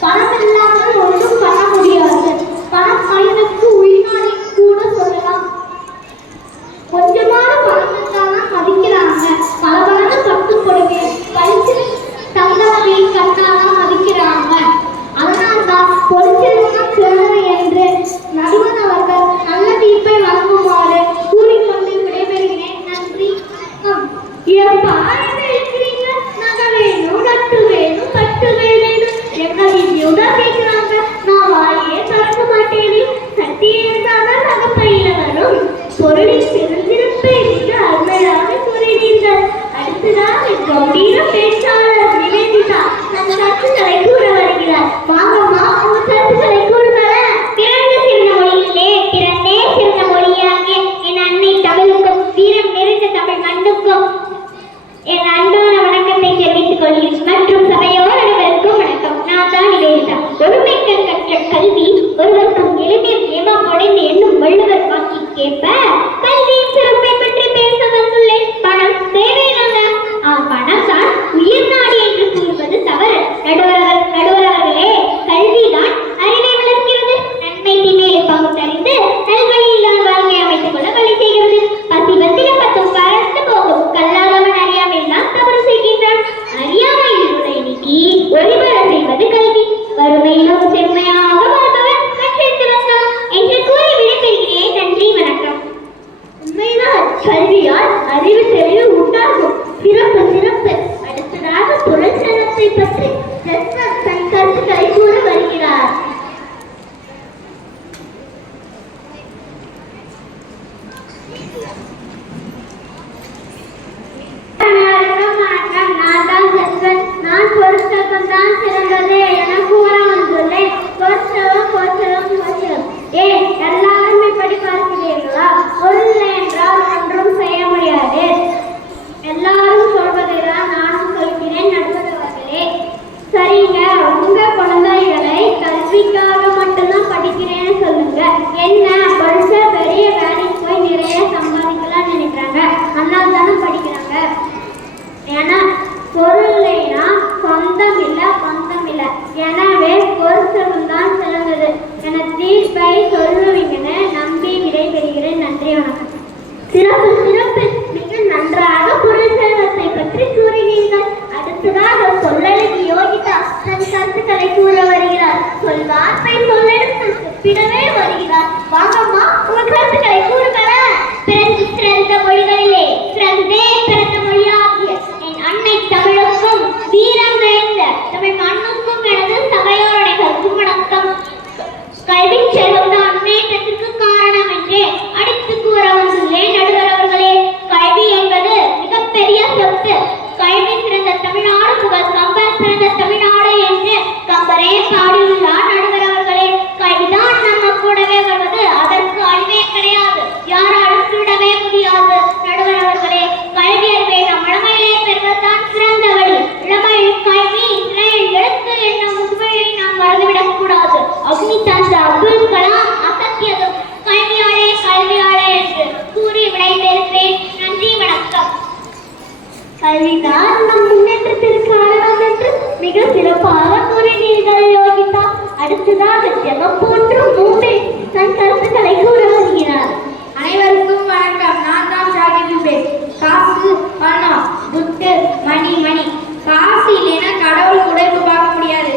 பணம் இல்லாமல் ஒன்றும் பண்ண முடியாது. எல்லாருமே படி பார்க்கிறீர்களா? பொருள் என்றால் ஒன்றும் செய்ய முடியாது. எல்லாரும் சொல்வதை தான் நானும் சொல்கிறேன் நடுவர்களே. சரிங்க, உங்க குழந்தைகளை கல்விக்காக மட்டும்தான் படிக்கிறேன்னு சொல்லுங்க. என்ன படிச்சா பெரிய வேலைக்கு போய் நிறைய சம்பாதிக்கலாம்னு நினைக்கிறாங்க, அதனால தானே படிக்கிறாங்க. ஏன்னா பொருளைனா சொந்தம் இல்லை பந்தம் இல்லை. எனவே பொருட்களும் தான் சிறந்தது என தீர்ப்பை சொல்லுவீங்கன்னு நம்பி விடைபெறுகிறேன். நன்றி, வணக்கம். சிறப்பு சிறப்பு, மிக நன்றாக பொருள் செல்வத்தை பற்றி கூறினீர்கள். அடுத்ததாக சொல்லலுக்கு யோகிதா தன் கருத்துக்களை கூற வருகிறார். சொல்வார்த்தை சொல்லெடுத்து செப்பிடவே வருகிறார். வாங்கம்மா, உங்கள் கருத்துக்களை கூறுங்களேன். பிறந்து சிறந்த மொழிகளிலே சிறந்தே பிறந்த மொழியாகிய என் அன்னை தமிழுக்கும் வீரம் நிறைந்த தமிழ் மண்ணுக்கும் எனது சபையோருடைய கருத்து வணக்கம். கல்வி செல்வம் தான் முன்னேற்றத்திற்கு காரணம் என்றே அடித்து கூற வந்துள்ளேன் நடுவர் அவர்களே. கல்வி என்பது மிகப்பெரிய சொத்து. கல்வி சிறந்த தமிழ்நாடு புகழ் கம்பர் சிறந்த தமிழ்நாடு என்று கம்பரே பாடியுள்ளார் நடுவர் அவர்களே. கல்விதான் நம்ம கூடவே வருவது, அதற்கு அழிவே கிடையாது, யாராலும் விடவே முடியாது நடுவர் அவர்களே. கல்வி அறிவை நம் இளமையிலே பெறுவதுதான் சிறந்த வழி. இளமையில் கல்வி இளையில் எழுத்து என்னும் முதுமையை நாம் மறந்துவிடக் கூடாது. அக்னி தந்த அப்துல் கலாம் அசத்தியது கல்வியாளே கல்வியாளே என்று கூறி விடைபெறுகிறேன். நன்றி, வணக்கம். கல்விதான் நம் முன்னேற்றத்திற்கு காரணம் என்று மிக சிறப்பாக கூறினீர்கள் யோகிதா. அடுத்ததாக ஜெகம் போன்று மூன்றே தன் கருத்துக்களை கூற வருகிறார். அனைவருக்கும் வணக்கம். நான் தான் சாகிப்பேன். காசு பணம் துட்டு மணி மணி காசு இல்லைன்னா கடவுள் கூட இப்ப பார்க்க முடியாது.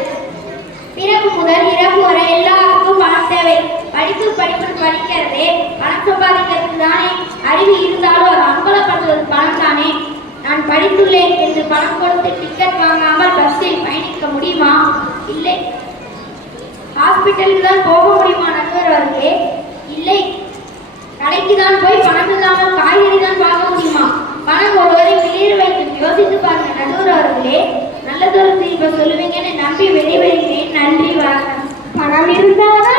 பிறப்பு முதல் இறப்பு வரை எல்லாருக்கும் பணம் தேவை. படிப்பு படிக்கிறதே பணம் சம்பாதிக்கிறதுக்கு தானே. அறிவு இருந்தாலும் அது அம்பலப்படுத்துவது பணம் தானே. நான் படித்துள்ளேன் என்று பணம் கொடுத்து டிக்கெட் வாங்காமல் பஸ்ஸில் பயணிக்க முடியுமா? இல்லை. ஹாஸ்பிட்டலுக்கு தான் போக முடியுமா நண்பர் அவர்களே? இல்லை. கடைக்கு தான் போய் பணம் இல்லாமல் காய்கறி தான் பார்க்க முடியுமா? பணம் ஒருவரை வெளியில் வைத்து யோசித்து பாருங்க நடுவர் அவர்களே. நல்லதொரு தீர்ப்பை சொல்லுவீங்கன்னு நம்பி வெளிவருகிறேன். நன்றி, வணக்கம். பணம் இருந்தாதான்